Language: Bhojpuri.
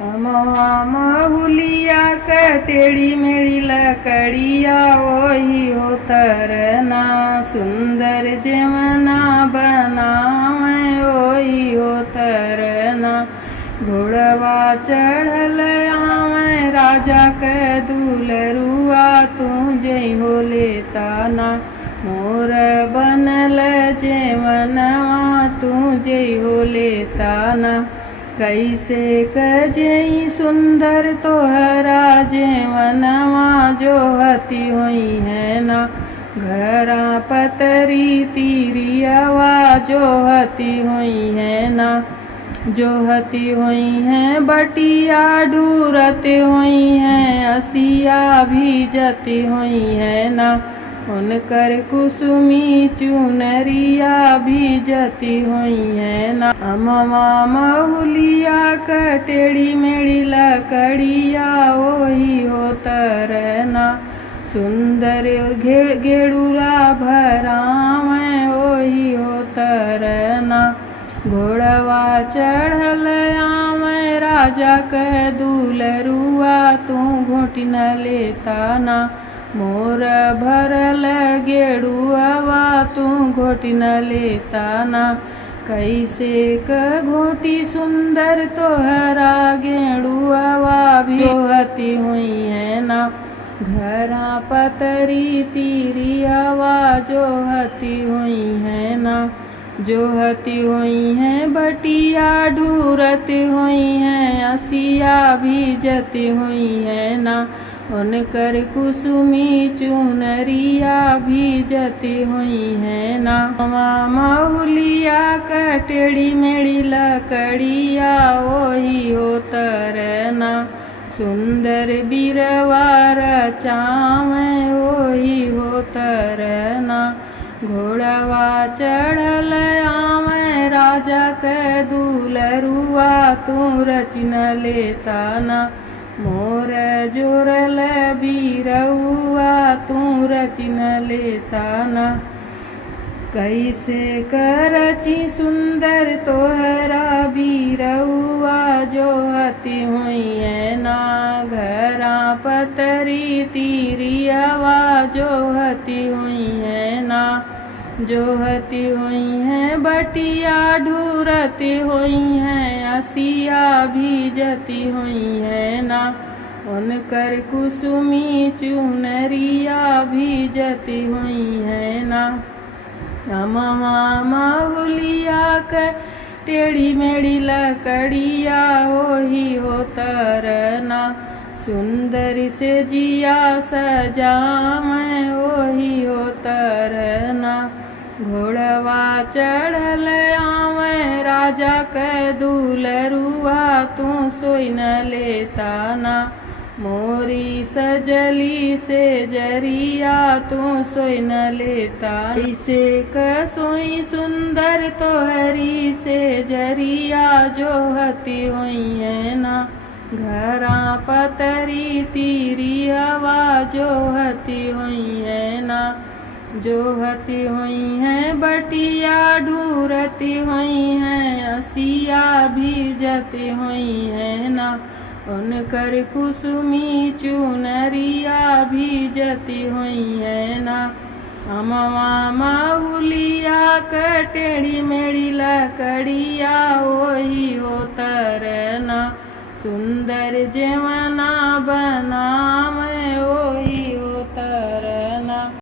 अमवा महुलिया कटेड़ी मेरी लकड़िया वही हो तरना सुंदर जेवना बनावे वही हो तरना घोड़वा चढ़ल आवे राजा के दुलरुआ तू जय हो लेताना मोर बनल जेवनवा तू जय हो लेताना कैसे कजई सुंदर तोहरा जेवनवा जो हती हुई है ना घरा पतरी तीरियावा जो हती हुई है ना जो हती हुई हैं बटिया ढूरती हुई हैं असिया भी जती हुई है ना उनकर कुसुमी चुनरिया भी जती हुई है ना अमवा महुलिया कटेड़ी मेरी लकड़िया वही हो तरना सुंदर गेड़ुरा भरावे वही हो तरना घोड़वा चढ़ल आवे राजा के दुलरुआ तू घोटी न लेताना मोर भरल गेड़ुआ तू घोटी न लेताना कैसे क घोटी सुंदर तोहरा गेड़ुआ भी हती हुई है ना घरा पतरी तीरियावा जो हती हुई है ना जो हती हुई हैं बटिया ढूरती हुई हैं असिया भी जती हुई है ना उनकर कुसुमी चुनरिया भी जती हुई है ना महुलिया कटेड़ी मेरी लकड़िया वही हो तरना सुंदर बिरवार चावे वही हो तरना घोड़वा चढ़ल आवे राजा के दुलरुआ तू रचन लेताना मोर जोरल बीरउआ तू रचन लेताना कैसे करची सुंदर तोहरा बीरउआ जो हती हुई है ना घरा पतरी तीरियावा जो हती हुई है ना जो हती हुई हैं बटिया ढूरती हुई हैं असिया भी जती हुई है ना उनकर कुसुमी चुनरिया भी जती हुई है ना अमवा महुलिया टेढ़ी मेढ़ी लकड़िया वही हो तरना सुंदर से जिया सजावे वही हो तरना घोड़वा चढ़ल आवे राजा के दुलरुआ तू सोई न लेताना मोरी सजली से जरिया तू सोई न लेता इसे कसोई सुंदर तोहरी से जरिया जो हती हुई है ना घरा पतरी तीरियावा जो हती हुई है ना जो हती हुई हैं बटिया ढूरती हुई हैं असिया भी जती हुई है ना उनकर कुसुमी चुनरिया भी जती हुई है ना अमवा महुलिया कटेड़ी मेरी लकड़िया वही हो तरना सुंदर जेवना बना